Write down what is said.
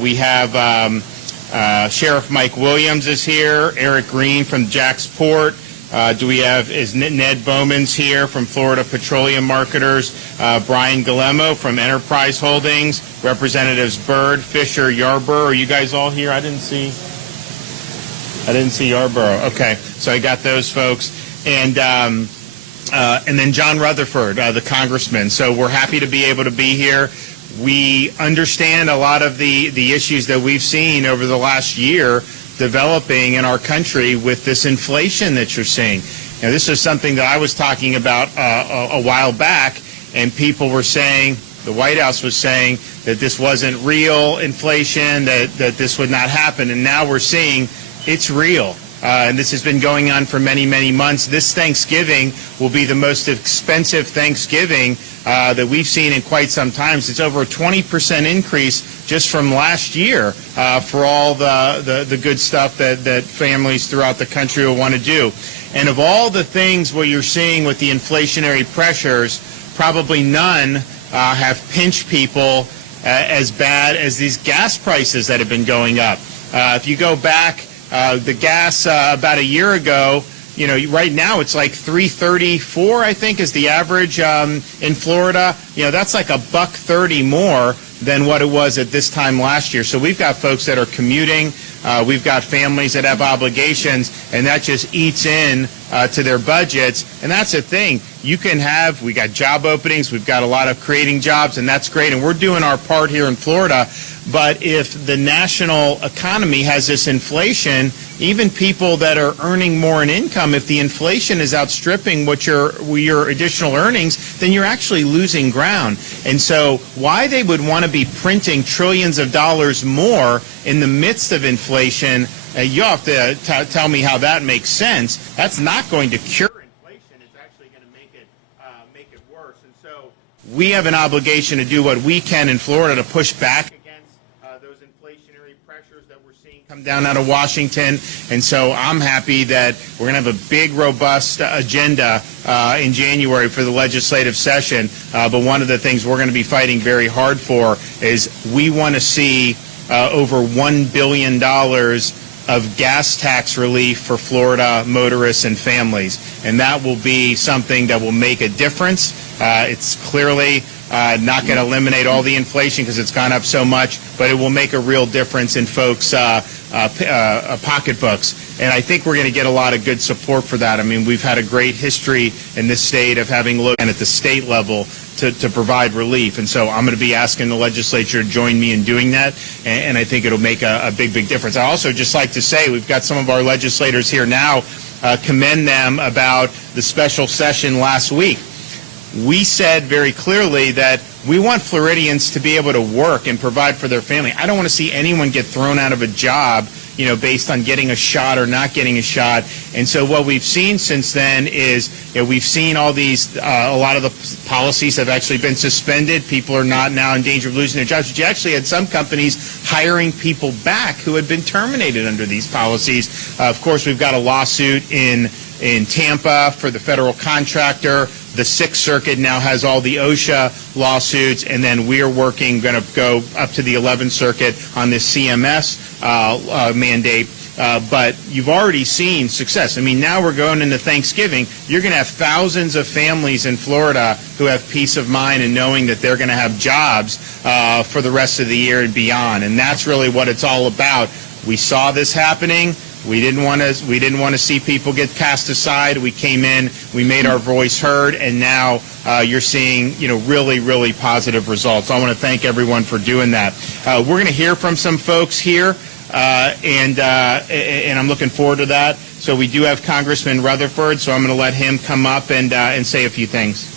We have Sheriff Mike Williams is here, Eric Green from Jacksport. Is Ned Bowman's here from Florida Petroleum Marketers, Brian Guillermo from Enterprise Holdings, Representatives Byrd, Fisher, Yarborough. Are you guys all here? I didn't see Yarborough. Okay, so I got those folks. And then John Rutherford, the congressman. So we're happy to be able to be here. We understand a lot of the issues that we've seen over the last year developing in our country with this inflation that you're seeing. Now, this is something that I was talking about a while back, and people were saying, the White House was saying that this wasn't real inflation, that this would not happen, and now we're seeing it's real. And this has been going on for many, many months. This Thanksgiving will be the most expensive Thanksgiving that we've seen in quite some time. It's over a 20% increase just from last year for all the good stuff that families throughout the country will want to do. And of all the things what you're seeing with the inflationary pressures, probably none have pinched people as bad as these gas prices that have been going up. If you go back, the gas about a year ago, right now it's like $3.34, I think, is the average in Florida. That's like $1.30 more than what it was at this time last year. So we've got folks that are commuting. We've got families that have obligations, and that just eats in to their budgets. And that's the thing. We got job openings. We've got a lot of creating jobs, and that's great. And we're doing our part here in Florida. But if the national economy has this inflation, even people that are earning more in income, if the inflation is outstripping what your additional earnings, then you're actually losing ground. And so why they would want to be printing trillions of dollars more in the midst of inflation, you have to tell me how that makes sense. That's not going to cure inflation. It's actually going to make it worse. And so we have an obligation to do what we can in Florida to push back against those inflationary pressures that we're seeing come down out of Washington. And so I'm happy that we're going to have a big, robust agenda in January for the legislative session. But one of the things we're going to be fighting very hard for is we want to see over $1 billion of gas tax relief for Florida motorists and families. And that will be something that will make a difference. It's clearly not going to eliminate all the inflation because it's gone up so much, but it will make a real difference in folks' pocketbooks. And I think we're going to get a lot of good support for that. I mean, we've had a great history in this state of having looked at the state level to provide relief. And so I'm going to be asking the legislature to join me in doing that, and I think it'll make a big, big difference. I also just like to say we've got some of our legislators here now, commend them about the special session last week. We said very clearly that we want Floridians to be able to work and provide for their family. I don't want to see anyone get thrown out of a job, based on getting a shot or not getting a shot. And so what we've seen since then is, we've seen all these, a lot of the policies have actually been suspended. People are not now in danger of losing their jobs. But you actually had some companies hiring people back who had been terminated under these policies. Of course, we've got a lawsuit in Tampa for the federal contractor. The Sixth Circuit now has all the OSHA lawsuits, and then we're going to go up to the 11th Circuit on this CMS mandate. But you've already seen success. I mean, now we're going into Thanksgiving. You're going to have thousands of families in Florida who have peace of mind and knowing that they're going to have jobs for the rest of the year and beyond. And that's really what it's all about. We saw this happening. We didn't want to see people get cast aside. We came in, we made our voice heard, and now you're seeing, really, really positive results. So I want to thank everyone for doing that. We're going to hear from some folks here, and I'm looking forward to that. So we do have Congressman Rutherford, so I'm going to let him come up and say a few things.